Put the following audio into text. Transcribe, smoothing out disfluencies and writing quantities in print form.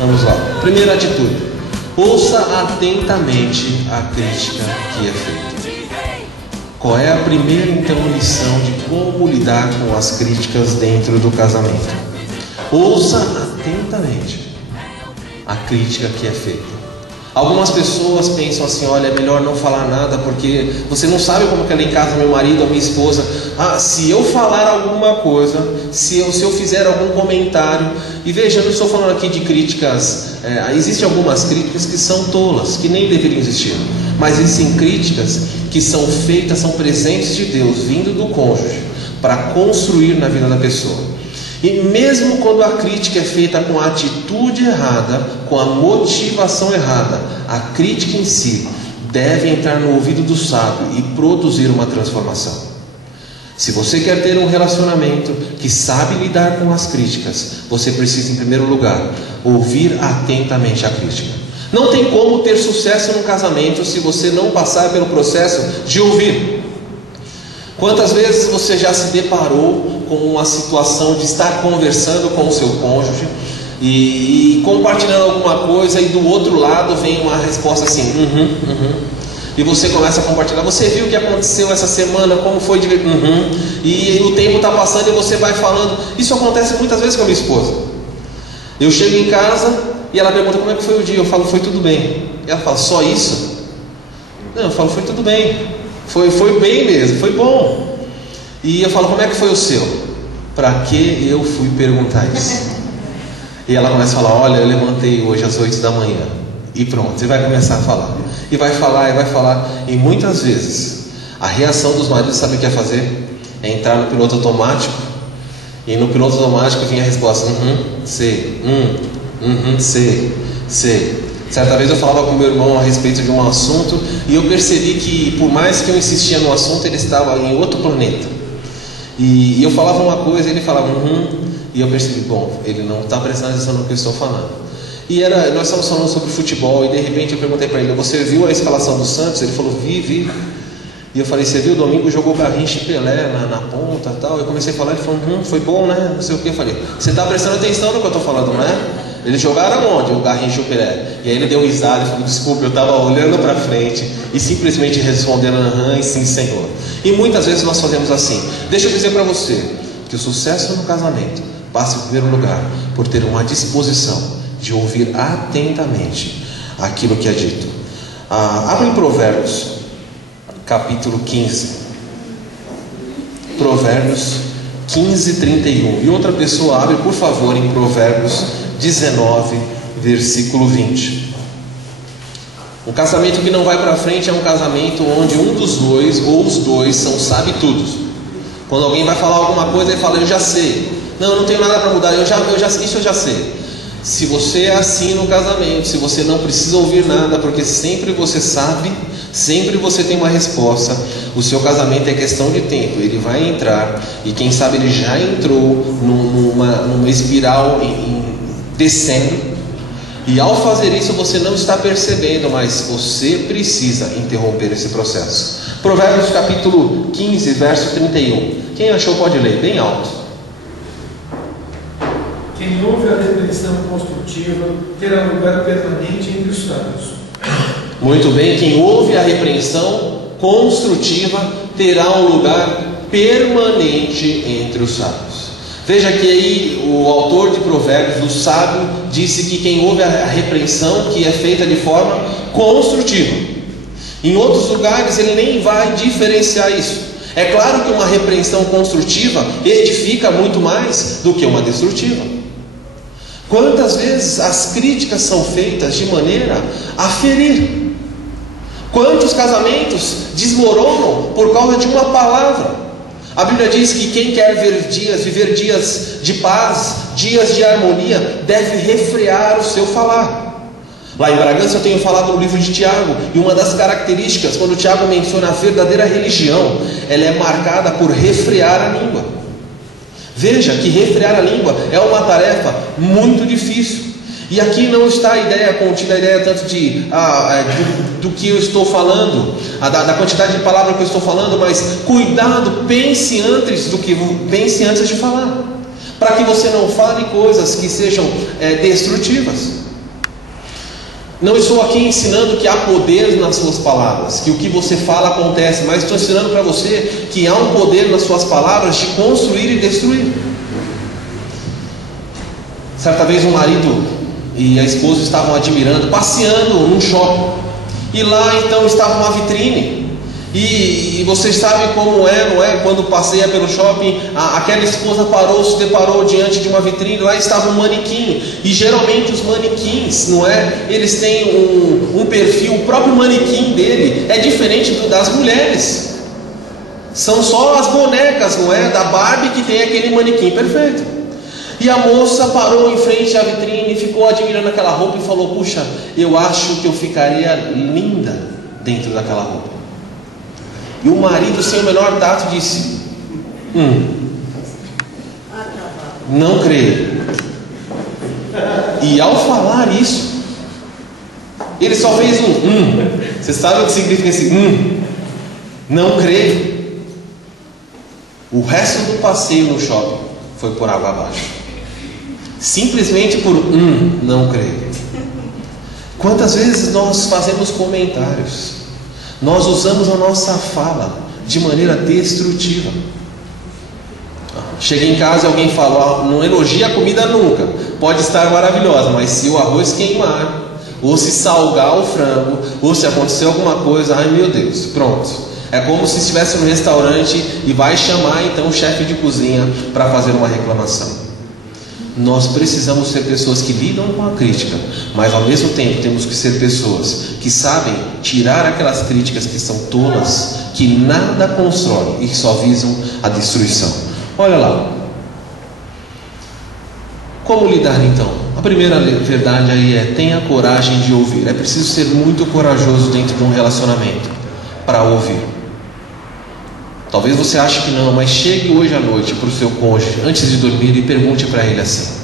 Vamos lá. Primeira atitude: ouça atentamente a crítica que é feita. Qual é a primeira, então, lição de como lidar com as críticas dentro do casamento? Ouça atentamente a crítica que é feita. Algumas pessoas pensam assim: olha, é melhor não falar nada, porque você não sabe como que é lá em casa, meu marido ou minha esposa. Se eu falar alguma coisa, se eu fizer algum comentário. E veja, eu não estou falando aqui de críticas, existem algumas críticas que são tolas, que nem deveriam existir. Mas existem críticas que são feitas, são presentes de Deus, vindo do cônjuge, para construir na vida da pessoa. E mesmo quando a crítica é feita com a atitude errada, com a motivação errada, a crítica em si deve entrar no ouvido do sábio e produzir uma transformação. Se você quer ter um relacionamento que sabe lidar com as críticas, você precisa, em primeiro lugar, ouvir atentamente a crítica. Não tem como ter sucesso no casamento se você não passar pelo processo de ouvir. Quantas vezes você já se deparou com uma situação de estar conversando com o seu cônjuge e compartilhando alguma coisa, e do outro lado vem uma resposta assim, e você começa a compartilhar: você viu o que aconteceu essa semana, como foi e o tempo está passando e você vai falando. Isso acontece muitas vezes com a minha esposa. Eu chego em casa e ela pergunta: como é que foi o dia? Eu falo: foi tudo bem. E ela fala: só isso? Não, eu falo: foi tudo bem, foi bem mesmo, foi bom. E eu falo: como é que foi o seu? Para que eu fui perguntar isso? E ela começa a falar: olha, eu levantei hoje às 8 da manhã. E pronto, e vai começar a falar. E vai falar, e vai falar. E muitas vezes a reação dos maridos, sabe o que é fazer? É entrar no piloto automático. E no piloto automático vem a resposta: sei, sei. Certa vez eu falava com meu irmão a respeito de um assunto, e eu percebi que, por mais que eu insistia no assunto, ele estava em outro planeta. E eu falava uma coisa, ele falava e eu percebi: bom, ele não está prestando atenção no que eu estou falando. E nós estávamos falando sobre futebol, e de repente eu perguntei para ele: você viu a escalação do Santos? Ele falou: vi. E eu falei: você viu, domingo jogou Garrincha e Pelé na ponta e tal. Eu comecei a falar, ele falou: foi bom, né? Não sei o que. Eu falei: você está prestando atenção no que eu estou falando, não é? Eles jogaram onde? O Garrincha e o Pelé. E aí ele deu risada e falou: desculpa, eu estava olhando para frente e simplesmente respondendo e sim, Senhor. E muitas vezes nós fazemos assim. Deixa eu dizer para você que o sucesso no casamento passa em primeiro lugar por ter uma disposição de ouvir atentamente aquilo que é dito. Abre em Provérbios, capítulo 15. Provérbios 15, 31. E outra pessoa abre, por favor, em Provérbios 19, versículo 20. Um casamento que não vai para frente é um casamento onde um dos dois ou os dois são sabe-tudos. Quando alguém vai falar alguma coisa, ele fala: eu já sei. Não tenho nada para mudar, isso eu já sei. Se você é assim no casamento, se você não precisa ouvir nada, porque sempre você sabe, sempre você tem uma resposta, o seu casamento é questão de tempo. Ele vai entrar, e quem sabe ele já entrou numa espiral descendo, e ao fazer isso você não está percebendo, mas você precisa interromper esse processo. Provérbios capítulo 15, verso 31. Quem achou pode ler bem alto. Quem ouve a repreensão construtiva terá lugar permanente entre os sábios. Muito bem, quem ouve a repreensão construtiva terá um lugar permanente entre os sábios. Veja que aí o autor de Provérbios, o sábio, disse que quem ouve a repreensão que é feita de forma construtiva. Em outros lugares ele nem vai diferenciar isso. É claro que uma repreensão construtiva edifica muito mais do que uma destrutiva. Quantas vezes as críticas são feitas de maneira a ferir? Quantos casamentos desmoronam por causa de uma palavra? A Bíblia diz que quem quer viver dias de paz, dias de harmonia, deve refrear o seu falar. Lá em Bragança eu tenho falado no livro de Tiago, e uma das características, quando Tiago menciona a verdadeira religião, ela é marcada por refrear a língua. Veja que refrear a língua é uma tarefa muito difícil. E aqui não está a ideia contida, a ideia tanto do que eu estou falando, da quantidade de palavras que eu estou falando, mas cuidado, pense antes de falar, para que você não fale coisas que sejam destrutivas. Não estou aqui ensinando que há poder nas suas palavras, que o que você fala acontece, mas estou ensinando para você que há um poder nas suas palavras de construir e destruir. Certa vez um marido e a esposa estavam admirando, passeando num shopping, e lá então estava uma vitrine. E vocês sabem como é, não é? Quando passeia pelo shopping, aquela esposa parou, se deparou diante de uma vitrine, lá estava um manequim. E geralmente os manequins, não é? Eles têm um perfil, o próprio manequim dele é diferente das mulheres. São só as bonecas, não é? Da Barbie que tem aquele manequim perfeito. E a moça parou em frente à vitrine, ficou admirando aquela roupa e falou: puxa, eu acho que eu ficaria linda dentro daquela roupa. E o marido, sem o menor tato, disse: não creio. E ao falar isso, ele só fez Você sabe o que significa esse não creio? O resto do passeio no shopping foi por água abaixo, simplesmente por não creio. Quantas vezes nós fazemos comentários, nós usamos a nossa fala de maneira destrutiva. Chega em casa e alguém fala: não elogia a comida nunca, pode estar maravilhosa, mas se o arroz queimar, ou se salgar o frango, ou se acontecer alguma coisa, ai meu Deus, pronto. É como se estivesse no restaurante e vai chamar então o chefe de cozinha para fazer uma reclamação. Nós precisamos ser pessoas que lidam com a crítica, mas ao mesmo tempo temos que ser pessoas que sabem tirar aquelas críticas que são tolas, que nada constroem e que só visam a destruição. Olha lá. Como lidar então? A primeira verdade aí é: tenha coragem de ouvir. É preciso ser muito corajoso dentro de um relacionamento para ouvir. Talvez você ache que não, mas chegue hoje à noite para o seu cônjuge, antes de dormir, e pergunte para ele assim: